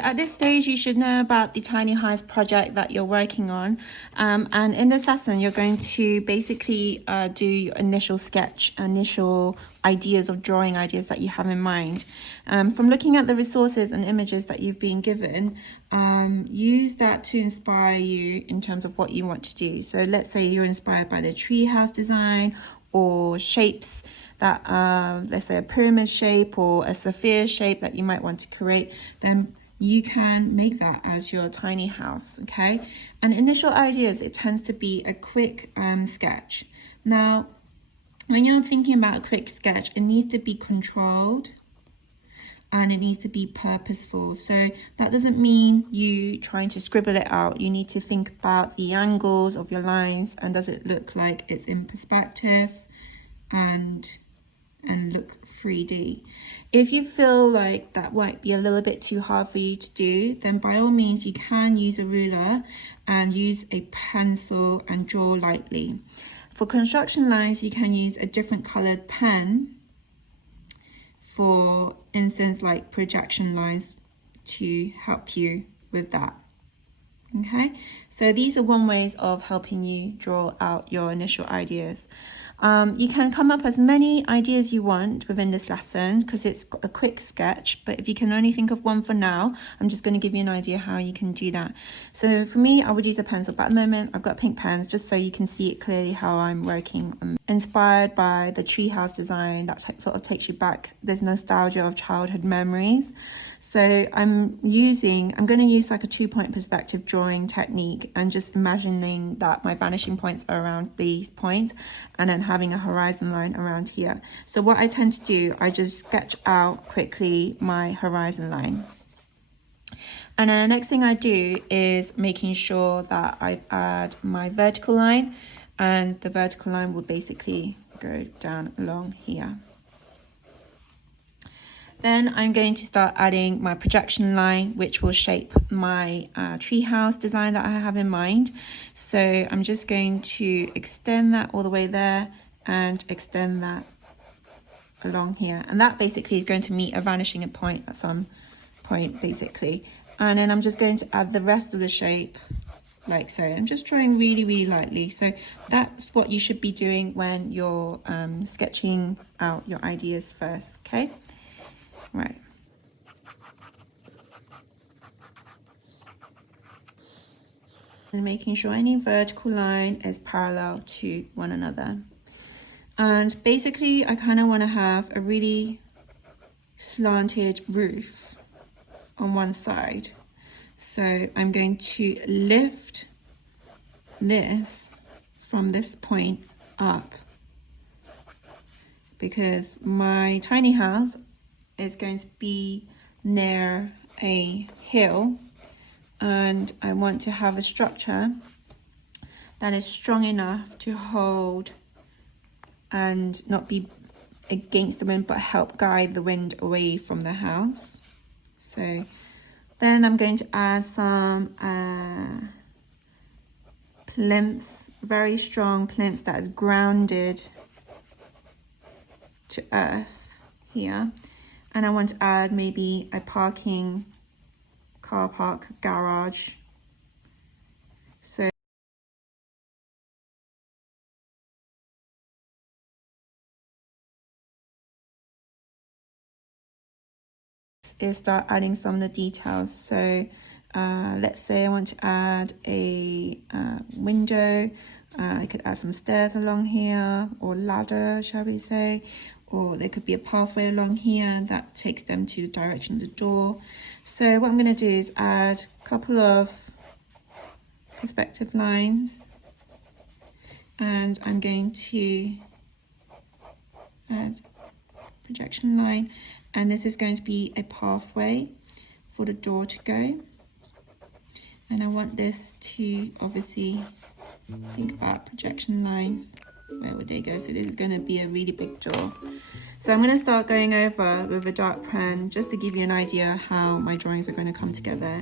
At this stage, you should know about the Tiny House project that you're working on. And in this lesson, you're going to basically do your initial sketch, initial ideas of drawing ideas that you have in mind. From looking at the resources and images that you've been given, use that to inspire you in terms of what you want to do. So let's say you're inspired by the treehouse design or shapes that, let's say a pyramid shape or a sphere shape that you might want to create, then you can make that as your tiny house, okay? And initial ideas, it tends to be a quick sketch. Now, when you're thinking about a quick sketch, it needs to be controlled and it needs to be purposeful. So that doesn't mean you trying to scribble it out. You need to think about the angles of your lines and does it look like it's in perspective and look 3D. If you feel like that might be a little bit too hard for you to do, then by all means you can use a ruler and use a pencil and draw lightly. For construction lines, you can use a different colored pen, for instance like projection lines, to help you with that. Okay, so these are one ways of helping you draw out your initial ideas. You can come up as many ideas you want within this lesson because it's a quick sketch, but if you can only think of one for now, I'm just going to give you an idea how you can do that. So for me, I would use a pencil, but at the moment I've got pink pens just so you can see it clearly how I'm working. Inspired by the treehouse design that sort of takes you back. There's nostalgia of childhood memories. So I'm going to use like a 2-point perspective drawing technique and just imagining that my vanishing points are around these points and then having a horizon line around here. So what I tend to do, I just sketch out quickly my horizon line. And then the next thing I do is making sure that I add my vertical line, and the vertical line will basically go down along here. Then I'm going to start adding my projection line, which will shape my treehouse design that I have in mind. So I'm just going to extend that all the way there and extend that along here. And that basically is going to meet a vanishing point at some point, basically. And then I'm just going to add the rest of the shape like so. I'm just drawing really, really lightly. So that's what you should be doing when you're sketching out your ideas first, okay? Right. And making sure any vertical line is parallel to one another. And basically, I kind of want to have a really slanted roof on one side. So I'm going to lift this from this point up because my tiny house is going to be near a hill and I want to have a structure that is strong enough to hold and not be against the wind but help guide the wind away from the house. So then I'm going to add some plinths, very strong plinths that is grounded to earth here. And I want to add maybe a car park garage. So is start adding some of the details. So let's say I want to add a window. I could add some stairs along here, or ladder, shall we say, or there could be a pathway along here that takes them to the direction of the door. So what I'm going to do is add a couple of perspective lines, and I'm going to add projection line, and this is going to be a pathway for the door to go. And I want this to obviously think about projection lines. Where would they go? So this is going to be a really big door. So I'm going to start going over with a dark pen just to give you an idea how my drawings are going to come together.